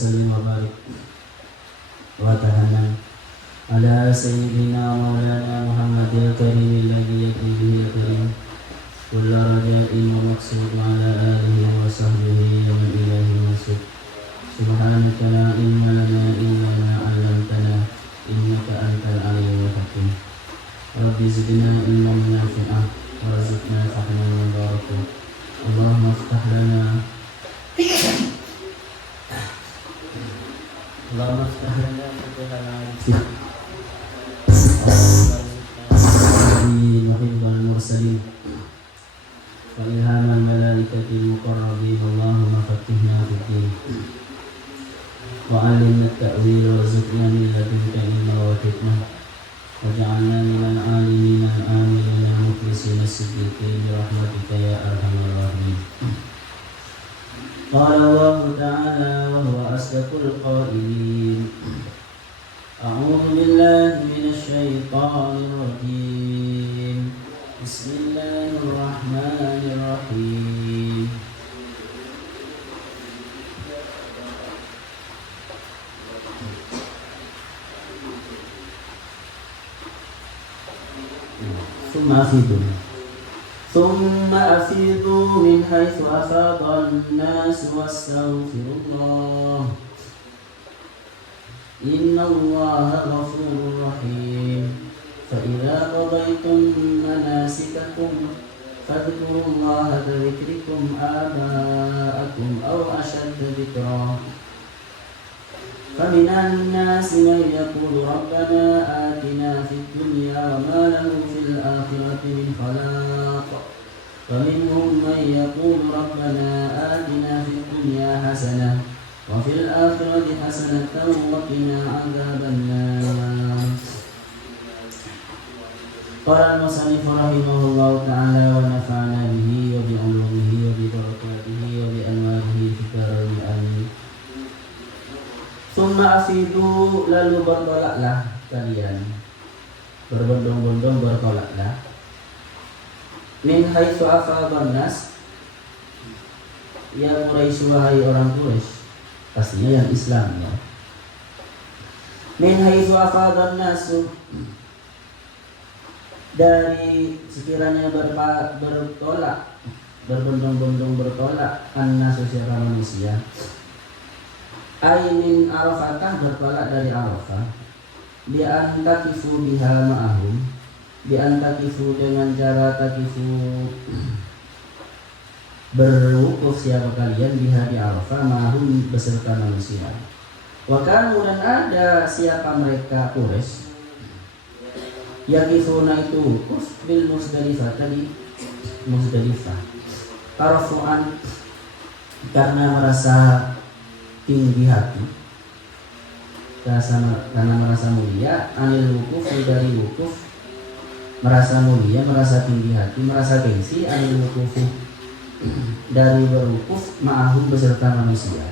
وسلم وبارك وتهنم على سيدنا مولانا محمد الكريم الذي يأتي به الكريم كل رجاء ومقصود على آله وصحبه ومن إله منسوب سبحانك لا علم لنا إلا ما علمتنا إنك أنت العليم الحكيم رب زدنا علما نافعا وارزقنا فهما مباركا اللهم افتح لنا فتح العارفين محب المرسلين وإلهام الملائكة المقربين اللهم فقهنا في الدين وعلمنا التأويل وارزقنا من لدنك علما وحكمة واجعلنا من العالمين الآمنين المخلصين الصديقين برحمتك يا أرحم الراحمين. قال الله تعالى وهو أصدق القائلين أعوذ بالله من الشيطان الرجيم بسم الله الرحمن الرحيم ثم أفيضوا من حيث أفاض الناس واستغفروا الله إن الله غفور رحيم فإذا قضيتم مناسككم فاذكروا الله كذكركم آباءكم أو أشد ذكرا فمن الناس من يقول ربنا آتنا في الدنيا وما له في الآخرة من خلاق ومنهم من يقول ربنا آتنا في الدنيا حسنة وفي الآخرة حسنة وقنا عذاب النار. قال المصنف رحمه الله تعالى ونفعنا به وبعلومه وببركاته وبأنواره في الدارين آمين. ثم أفيدوا lalu bertolaklah kalian, berbondong-bondong bertolaklah. Min haitsu afadhan nas, ya Quraisy wahai orang Quraisy, pastinya yang Islam ya. Min haitsu afadhan nasu, dari sekiranya bertolak, berbondong-bondong bertolak an-nasu secara manusia. Ainin Arafatah bertolak dari Arafah. Bi antakifu biha ma'ahum, bi antakifu dengan cara takifu berwukuf siapa kalian biha di Arafah ma'ahum beserta manusia. Wa kanu dan ada siapa mereka Quraisy yakifuna itu wukuf bil Musdalifah tadi Musdalifah tarfu'an karena merasa tinggi hati, karena merasa mulia, anil wukuf dari wukuf, merasa mulia, merasa tinggi hati, merasa gengsi, anil wukuf dari berwukuf ma'ahum beserta manusia.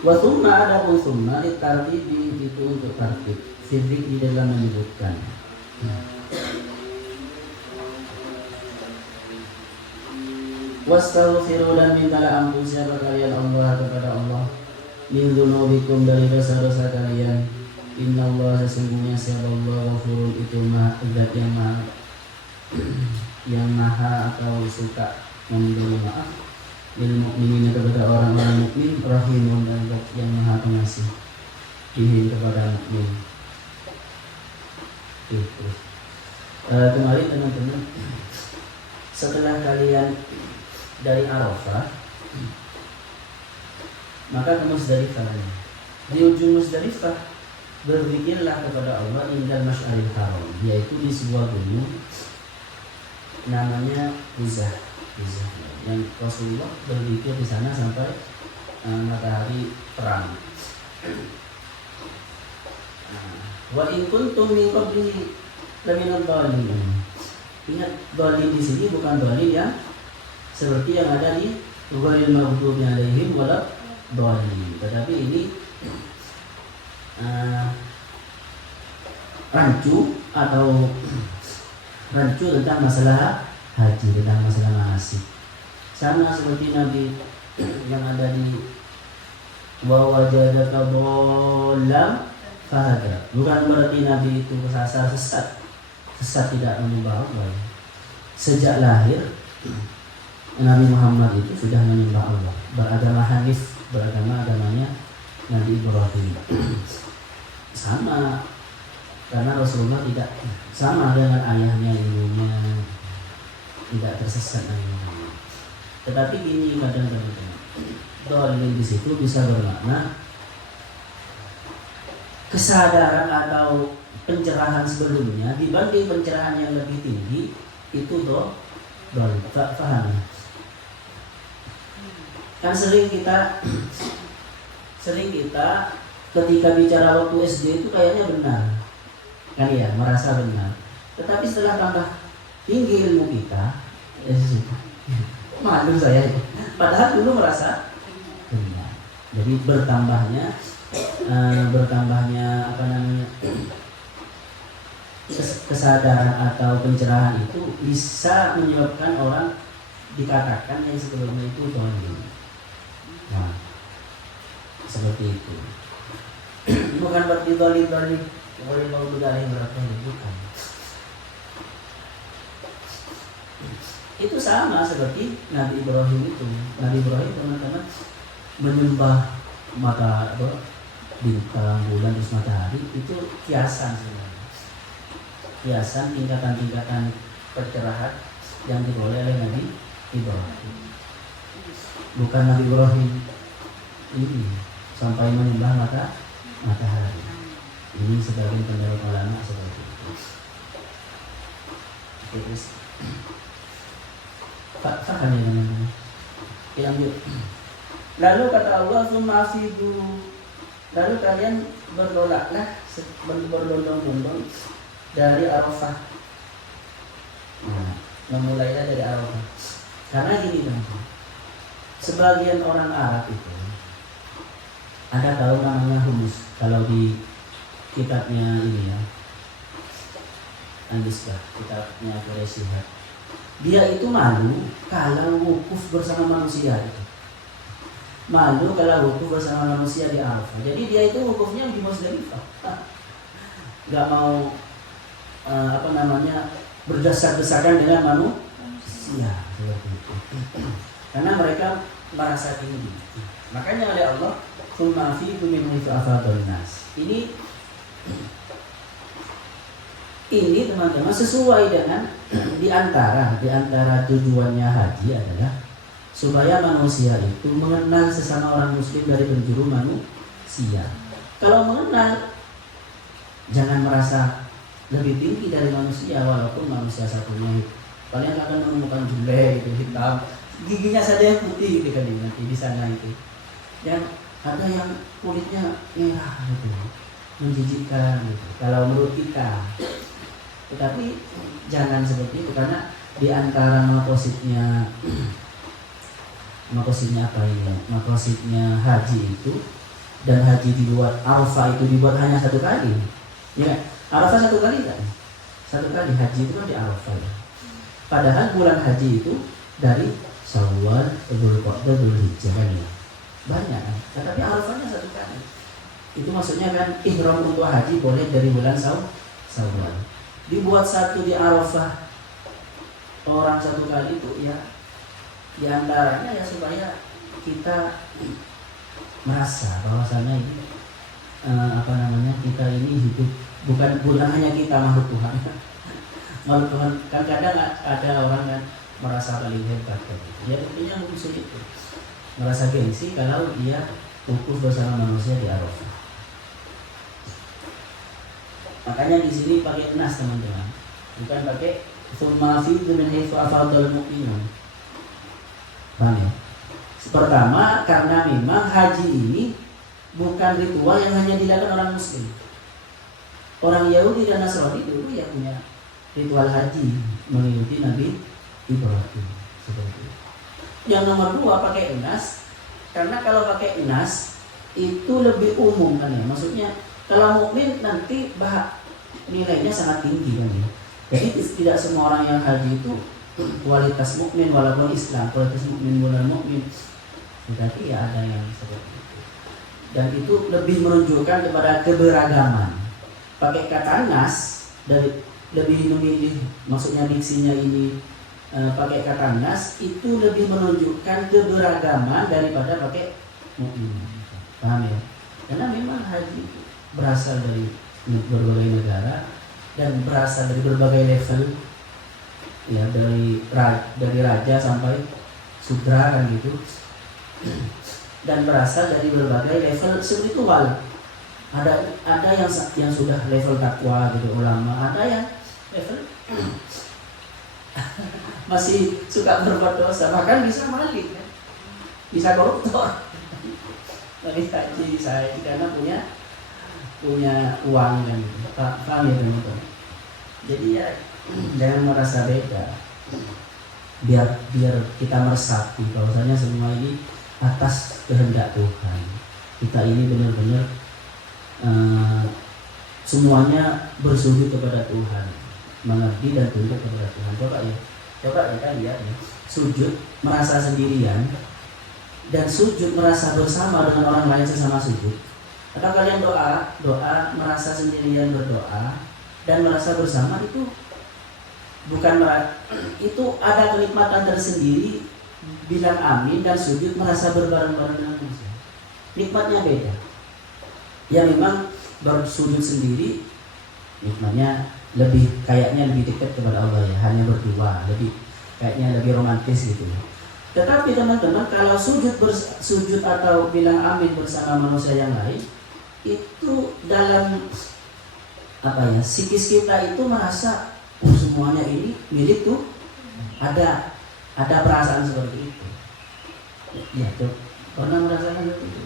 Wa thumma ada pun thumma litartib itu untuk tartib, fizik di dalam menyebutkan. Wastaghfiru dan mintalah ampun siapa kalian Allah kepada Allah min dzunubikum dari dosa-dosa kalian. Innallaha sesungguhnya siapa Allah Ghafurun itu maha zat yang maha atau suka memberi maaf lil mukminin kepada orang-orang mukmin, rahimun dan zat yang maha pengasih bihim kepada mukmin. Kemarin teman-teman, setelah kalian dari Arafah, maka ke Musdalifah. Di ujung Musdalifah berzikirlah kepada Allah indal Masy'aril Haram, yaitu di sebuah gunung namanya Uzah, yang Rasulullah berzikir di sana sampai matahari terang. Wa in kuntum min qablihi laminad dhalin. Ingat, dhalin di sini bukan dhalin yang seperti yang ada di ghairil maghdubi alaihim waladdallin, tetapi ini rancu tentang masalah haji, tentang masalah manasik. Sama seperti Nabi yang ada di wa wajadaka dhallam fahada. Bukan berarti Nabi itu kesasar sesat. Sesat tidak menyembah Allah. Sejak lahir Nabi Muhammad itu sudah menyembah Allah, beragama Hanif, beragama agamanya Nabi Ibrahim. Sama, karena Rasulullah tidak sama dengan ayahnya, ibunya, tidak tersesat Nabi Muhammad. Tetapi ini kadang-kadang dhalil di situ bisa bermakna kesadaran atau pencerahan sebelumnya dibanding pencerahan yang lebih tinggi itu dhalil. Paham? Kan sering kita ketika bicara waktu SD itu kayaknya benar, kan ya, merasa benar. Tetapi setelah tambah tinggi ilmu kita, malu saya itu. Padahal dulu merasa benar. Jadi bertambahnya kesadaran atau pencerahan itu bisa menyebabkan orang dikatakan yang sebelumnya itu dhalil. Nah, seperti itu. Bukan berarti dhalil boleh mau berdarah berapa bukan. Itu sama seperti Nabi Ibrahim itu. Nabi Ibrahim teman-teman menyembah bintang, bulan, terus matahari itu kiasan sebenarnya. Kiasan tingkatan-tingkatan pencerahan yang diperoleh oleh Nabi Ibrahim. Bukan Nabi Ibrahim ini sampai menyembah matahari. Ini sebagian pendapat ulama seperti itu. Terus faham ya teman-teman? Lanjut. Lalu kata Allah, "Sumasidu." Lalu kalian bertolaklah, berbondong-bondong dari Arafah. Nah, memulailah dari Arafah. Karena gini teman-teman, sebagian orang Arab itu ada tahu namanya humus. Kalau di kitabnya ini ya, Al-Misbah, kitabnya Quraisyihat, dia itu malu kalau wukuf bersama manusia itu. Malu kalau wukuf bersama manusia di Arafah. Jadi dia itu wukufnya di Musdalifah. Gak mau berdesak-desakan dengan manusia. Karena mereka merasa tinggi. Makanya oleh Allah, "Tsumma afidu min haitsu afadhan nas." Ini teman-teman sesuai dengan di antara tujuannya haji adalah supaya manusia itu mengenal sesama orang muslim dari penjuru manusia. Kalau mengenal, jangan merasa lebih tinggi dari manusia walaupun manusia satunya kalian akan menemukan jelek itu hitam, giginya saja yang putih gitu kan nanti di sana itu. Yang ada yang kulitnya merah gitu, menjijikkan gitu. Kalau menurut kita, tetapi jangan seperti itu karena di antara makosidnya haji itu, dan haji dibuat Arafah itu dibuat hanya satu kali. Ya, Arafah satu kali kan? Satu kali haji itu kan di Arafah ya. Padahal bulan haji itu dari Syawal, Dzulqa'dah, Dzulhijjah kan ya. Banyak kan? Tetapi Arafahnya satu kali. Itu maksudnya kan ihram untuk haji boleh dari bulan Syawal. Dibuat satu di Arafah orang satu kali itu ya, di antaranya ya supaya kita merasa bahwasanya ini kita ini hidup bukan hanya kita makhluk Tuhan. Makhluk Tuhan kan kadang ada orang kan merasa paling hebat gitu. Ya intinya musuh itu merasa gengsi kalau dia wukuf bersama manusia di Arafah. Makanya di sini pakai nas teman-teman, bukan pakai tsumma afidu min haitsu afadhal mu'minun. Paham ya? Pertama, karena memang haji ini bukan ritual yang hanya dilakukan orang muslim. Orang Yahudi dan Nasrani dulu yang punya ritual haji mengikuti Nabi Ibrahim seperti itu. Yang nomor dua pakai nas, karena kalau pakai nas itu lebih umum kan ya. Maksudnya kalau mukmin nanti nilainya sangat tinggi kan ya. Jadi tidak semua orang yang haji itu kualitas mukmin walaupun Islam, kualitas mukmin bukan mukmin. Tetapi ya ada yang seperti itu. dan itu lebih menunjukkan kepada keberagaman. Pakai kata nas dari lebih memilih, maksudnya diksinya ini pakai kata nas itu lebih menunjukkan keberagaman daripada pakai mukmin. Paham ya? Karena memang haji berasal dari berbagai negara dan berasal dari berbagai level, ya, dari raja sampai sudra kan gitu, dan berasal dari berbagai level spiritual. Ada yang sudah level takwa gitu, ulama, ada yang level masih suka berbuat dosa, bahkan bisa malik, kan? Bisa koruptor. Tapi haji saya karena punya uang kan, paham ya teman-teman. Jadi ya jangan merasa beda, biar kita meresapi bahwasanya semua ini atas kehendak Tuhan. Kita ini benar-benar semuanya bersujud kepada Tuhan, mengabdi dan tunduk kepada Tuhan. Coba kita lihat ya, sujud merasa sendirian dan sujud merasa bersama dengan orang lain sesama sujud. Atau kalian doa merasa sendirian berdoa dan merasa bersama, itu bukan itu ada kenikmatan tersendiri. Bilang amin dan sujud merasa berbareng-bareng dengan manusia, nikmatnya beda. Ya memang bersujud sendiri nikmatnya kayaknya lebih dekat kepada Allah ya, hanya berdua, kayaknya lebih romantis gitu. Tetapi teman-teman, kalau sujud atau bilang amin bersama manusia yang lain, itu dalam psikis kita itu merasa semuanya ini milik tuh, ada perasaan seperti itu. Ya tuh, pernah merasakan seperti itu?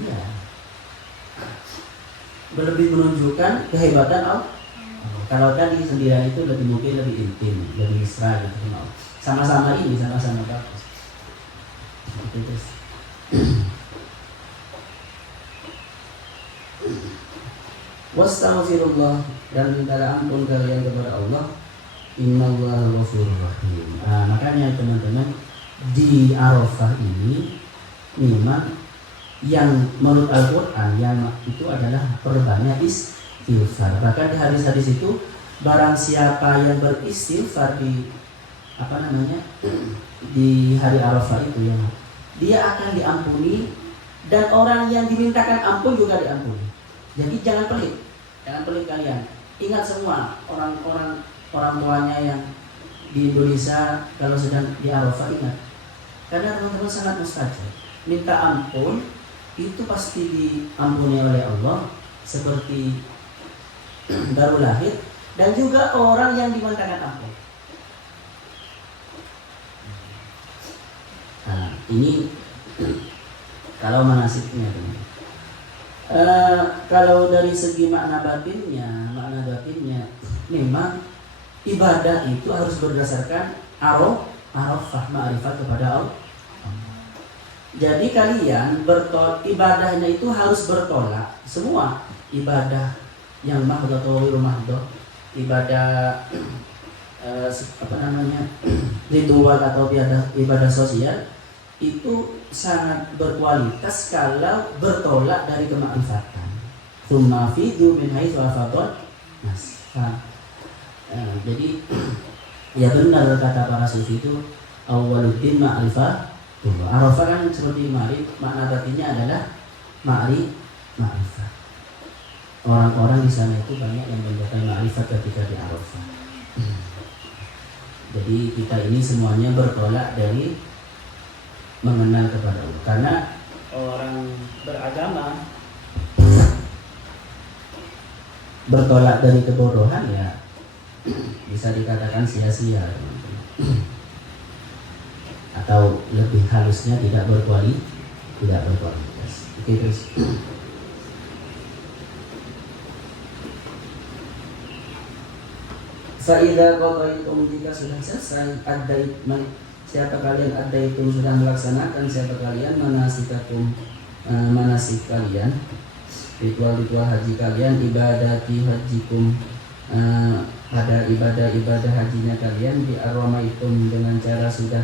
Iya. Lebih menunjukkan kehebatan Allah. Kalau tadi sendirian itu mungkin lebih intim, lebih mesra gitu. Sama-sama bagus. Itu terus. Wastaghfirullah, dan mintalah ampun kalian kepada Allah. Innallaha ghafurur rahim. Makanya teman-teman, di Arafah ini memang yang menurut Al-Quran yang itu adalah perbanyak istighfar. Bahkan di hadis-hadis itu, barang siapa yang beristighfar di hari Arafah itu, ya, dia akan diampuni, dan orang yang dimintakan ampun juga diampuni. Jadi jangan pelit kalian. Ingat semua orang tuanya yang di Indonesia kalau sedang di Arafah, ingat, karena teman-teman sangat mustajab. Minta ampun itu pasti diampuni oleh Allah, seperti baru lahir, dan juga orang yang dimintakan ampun. Ini kalau manasiknya, kalau dari segi makna batinnya, memang ibadah itu harus berdasarkan arafah, ma'rifat kepada Allah. Jadi kalian ibadahnya itu harus bertolak. Semua ibadah yang mahdhah atau ghairu mahdhah, ibadah ritual atau ibadah sosial, itu sangat berkualitas kalau bertolak dari kemakrifatan. Tsumma fidu min haitsu afadha nas. Jadi ya benar kata para sufi itu, awwaluddin ma'rifah. Arafah kan seperti makna batinnya adalah ma'rifah. Orang-orang di sana itu banyak yang mendapat ma'rifat ketika di Arafah. Jadi kita ini semuanya bertolak dari mengenal kepada Allah. Karena orang beragama bertolak dari kebodohan, ya bisa dikatakan sia-sia, atau lebih halusnya tidak berkualitas. Oke, terus Fa'idha qadaitum, jika sudah selesai siapa kalian adaitum, sudah melaksanakan siapa kalian manasik kalian, ritual haji kalian, ibadati hajikum, pada ibadah hajinya kalian, di arwamaitum, dengan cara sudah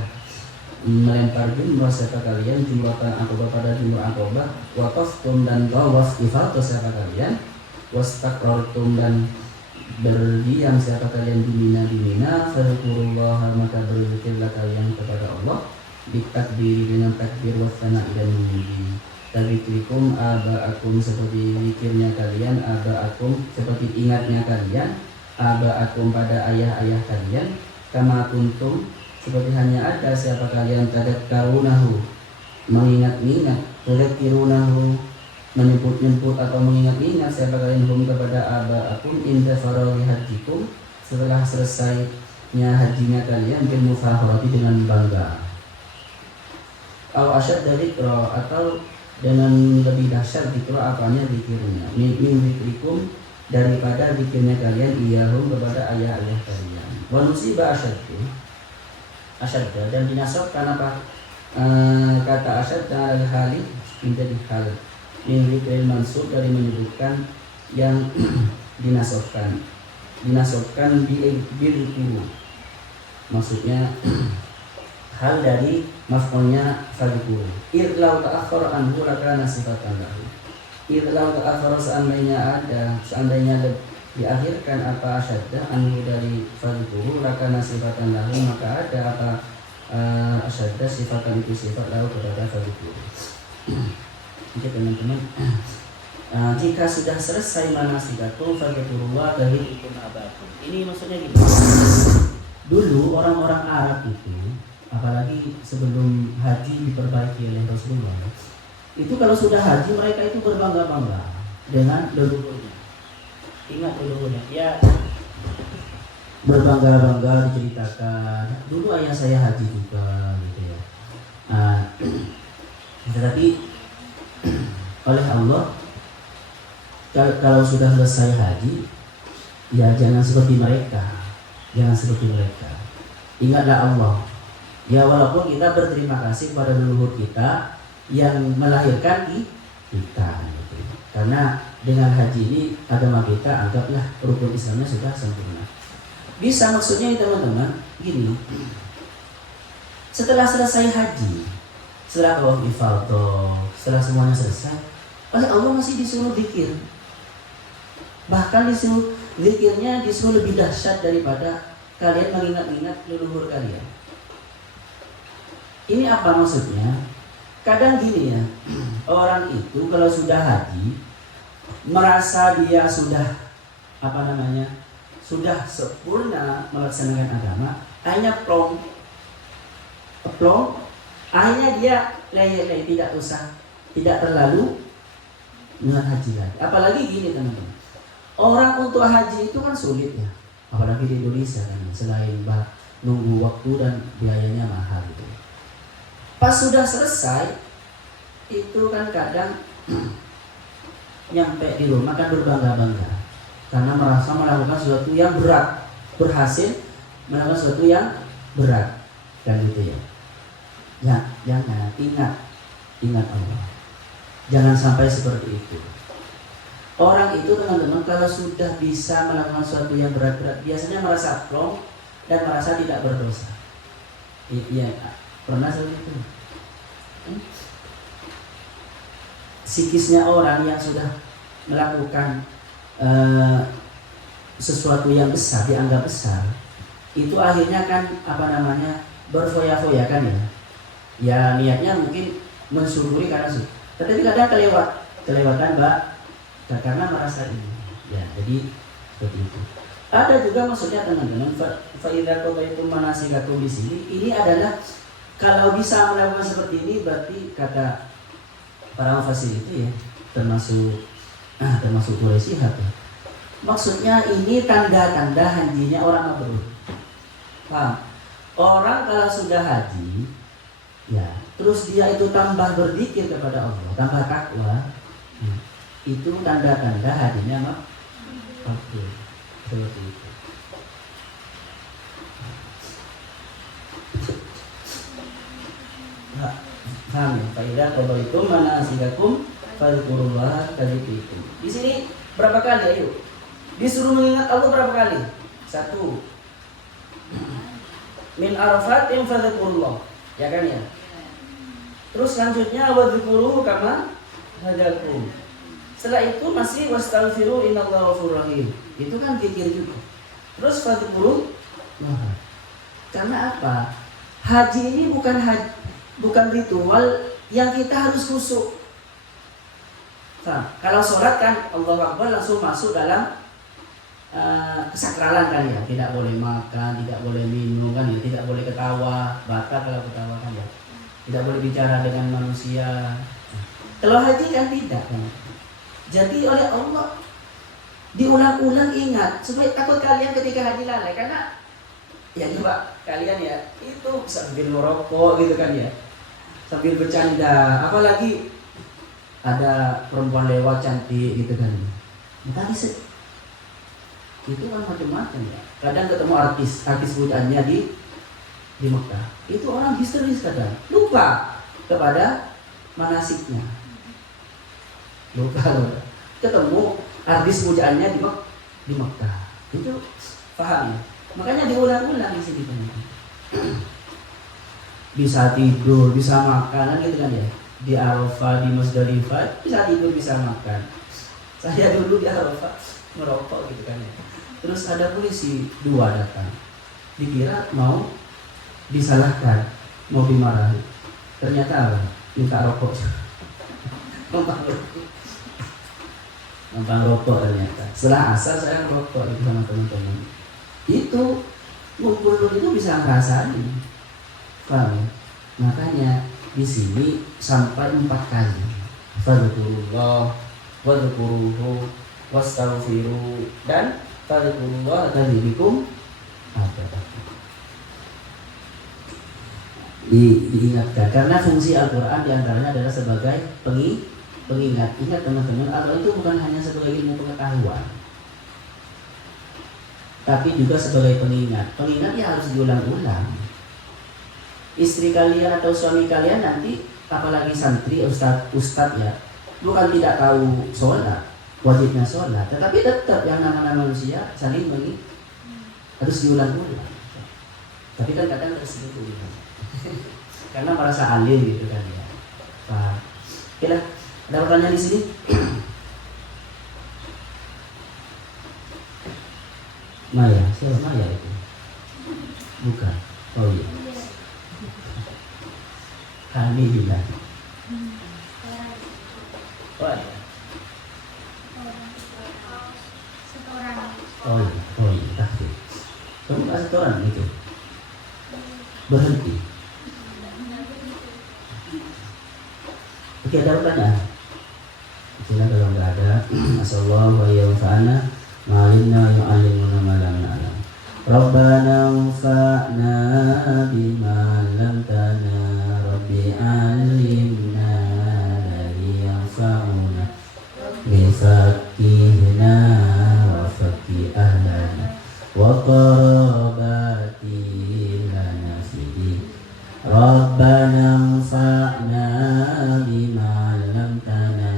melempar jumrah siapa kalian, jumratan Aqabah pada jumrah Aqabah, wataftum dan tawaf ifadah siapa kalian, wastaqrartum dan berdiam siapa kalian di Mina, fadhkurullaha maka berzikirlah kalian kepada Allah bitakbir dengan takbir wasana dan memuji. Tadzikrikum aba'akum seperti zikirnya kalian, aba'akum seperti ingatnya kalian, aba'akum pada ayah-ayah kalian, kama kuntum seperti hanya ada siapa kalian tadakkarunahu mengingat-ingat, tadakkirunahu menyebut-nyebut atau mengingat-ingat siapa kalian hum kepada aba'akum inda faraghi hajikum setelah selesainya hajinya kalian bil mufakharati dengan bangga. Aw asyad dari atau dengan lebih dahsyat zikra apanya zikirnya min zikrikum daripada zikirnya kalian iyahum kepada ayah-ayah kalian. Wa nusiba asyadda dan dinasabkan apa kata asyadda al-hali menjadi hal min zikril mansub dari menyebutkan yang dinasabkan bil maksudnya hal dari maf'ulnya fadhkuru. Idlau ta'akhkhara anhu lakana sifatan lahu. Idlau ta'akhkhara seandainya diakhirkan apa asyadda anhu dari fadhkuru lakana sifatan lahu maka ada apa asyadda sifatan itu sifat lahu kepada fadhkuru. Jadi teman-teman jika sudah selesai manasikatum fadhkurullah tahikum abakum. Ini maksudnya gitu. Dulu orang-orang Arab itu apalagi sebelum haji diperbaiki oleh Rasulullah, itu kalau sudah haji mereka itu berbangga-bangga dengan leluhurnya. Ingat leluhurnya, ya berbangga-bangga diceritakan. Dulu ayah saya haji juga, gitu ya. Tetapi oleh Allah, kalau sudah selesai haji, ya jangan seperti mereka, Ingatlah Allah. Ya walaupun kita berterima kasih kepada leluhur kita yang melahirkan kita gitu. Karena dengan haji ini agama kita anggaplah rukun Islamnya sudah sempurna. Bisa maksudnya teman-teman gini. Setelah selesai haji, setelah tawaf ifadah, setelah semuanya selesai, oleh Allah masih disuruh zikir. Bahkan disuruh zikirnya disuruh lebih dahsyat daripada kalian mengingat-ingat leluhur kalian. Ini apa maksudnya? Kadang gini ya, orang itu kalau sudah haji merasa dia sudah sudah sempurna melaksanakan agama, akhirnya plong, akhirnya dia tidak terlalu dengan haji lagi. Apalagi gini teman-teman, orang untuk haji itu kan sulit ya, apalagi di Indonesia kan, selain nunggu waktu dan biayanya mahal gitu. Pas sudah selesai, itu kan kadang nyampe di rumah kan berbangga-bangga karena merasa melakukan sesuatu yang berat, berhasil melakukan sesuatu yang berat, dan gitu ya. Ya, jangan ingat Allah. Jangan sampai seperti itu. Orang itu teman-teman kalau sudah bisa melakukan sesuatu yang berat-berat, biasanya merasa plong dan merasa tidak berdosa. Iya. Pernah seperti itu. Psikisnya orang yang sudah melakukan sesuatu yang besar, dianggap besar, itu akhirnya kan berfoya-foya kan ya. Ya niatnya mungkin mensyukuri karena tetapi kadang kelewatan karena merasa ini. Ya, jadi seperti itu. Ada juga maksudnya teman-teman, fa'idza qadaytum manasikakum di sini, ini adalah kalau bisa melakukan seperti ini berarti kata para mufassir itu ya termasuk Quraisy ya. Maksudnya ini tanda-tanda hajinya orang mabrur. Paham? Orang kalau sudah haji ya, terus dia itu tambah berzikir kepada Allah, tambah takwa, itu tanda-tanda hajinya mabrur. Seperti itu. Paham ya? Faidah qadaitum manasikakum fadhkurullaha kadzikrikum. Di sini berapa kali ayo? Disuruh mengingat Allah berapa kali? 1. Min arafatin fadhkurullah. Ya kan ya? Terus selanjutnya wadzukuruhu kama hadakum. Setelah itu masih wastaghfiru innallaha ghafurur rahim. Itu kan zikir juga. Terus fadzkuru. Karena apa? Haji ini bukan ritual yang kita harus khusyuk. Nah, kalau sholat kan Allahu Akbar langsung masuk dalam kesakralan kan ya. Tidak boleh makan, tidak boleh minum kan ya, tidak boleh ketawa, batal kalau ketawa kan ya. Tidak boleh bicara dengan manusia. Kalau haji kan tidak kan. Jadi oleh Allah diulang-ulang ingat supaya takut kalian ketika haji lalai, karena ya coba kalian ya itu sambil merokok gitu kan ya, sambil bercanda, apalagi ada perempuan lewat cantik gitu kan. Tadi itu kan macam-macam ya. Kadang ketemu artis pujaannya di Mekah. Itu orang histeris kadang, lupa kepada manasiknya. Lupa ketemu artis pujaannya di Mekah. Itu paham ya? Makanya diulang-ulang di sini kan. Bisa tidur, bisa makan gitu kan ya. Di Arafah, di Musdalifah bisa tidur, bisa makan. Saya dulu di Arafah merokok gitu kan ya. Terus ada polisi 2 datang. Dikira mau disalahkan, mau dimarahi. Ternyata apa? Minta rokok. Numpang rokok ternyata. Setelah asar saya merokok itu sama teman-teman. Itu ngumpul itu bisa ngerasain. Paham ya? Makanya di sini sampai 4 kali. Fadzkurullah wadzukuruhu wastaghfiru dan fadzkurullah dzikrukum diingatkan karena fungsi Al-Qur'an diantaranya adalah sebagai pengingat. Ingat teman-teman, Al-Quran itu bukan hanya sebagai ilmu pengetahuan, tapi juga sebagai pengingat. Pengingat ya harus diulang-ulang. Istri kalian atau suami kalian nanti, apalagi santri, ustadz ya, bukan tidak tahu sholat, wajibnya sholat, tetapi tetap yang namanya manusia saling mengingat, harus diulang-ulang. Tapi kan kadang tersinggung karena merasa alim gitu kan ya. Pak, oke lah. Ada pertanyaan di sini? Maya, siapa Maya itu? Bukan. Oh iya. Kami bilang. Oh iya. Oh iya, takdir. Kamu nggak setoran itu? Berhenti. Oke, ada pertanyaan? Bila kalau nggak ada, Assalamualaikum warahmatullahi wabarakatuh. Ma'alimna yu'alimuna ma lam na'lam. Rabbana anfa'na bima 'allamtana. Rabbi 'allimna alladhi yanfa'una. Bifaqihna wa faqih ahlana wa qarabati lana fidi. Rabbana anfa'na bima 'allamtana.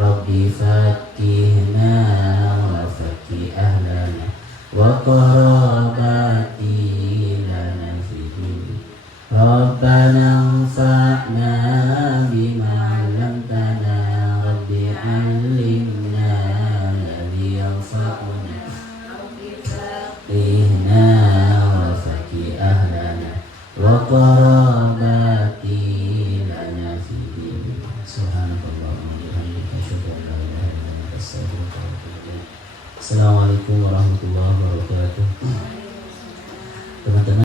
Rabbi fakihna wa fakih ahlana wa qarabati lana fidin. Rabbana anfa'na bima 'allamtana. Rabbi 'allimna alladhi yanfa'una. Fakihna wa fakih ahlana wa qarabati lana fidin. Subhanallah. Assalamualaikum warahmatullahi wabarakatuh. Teman-teman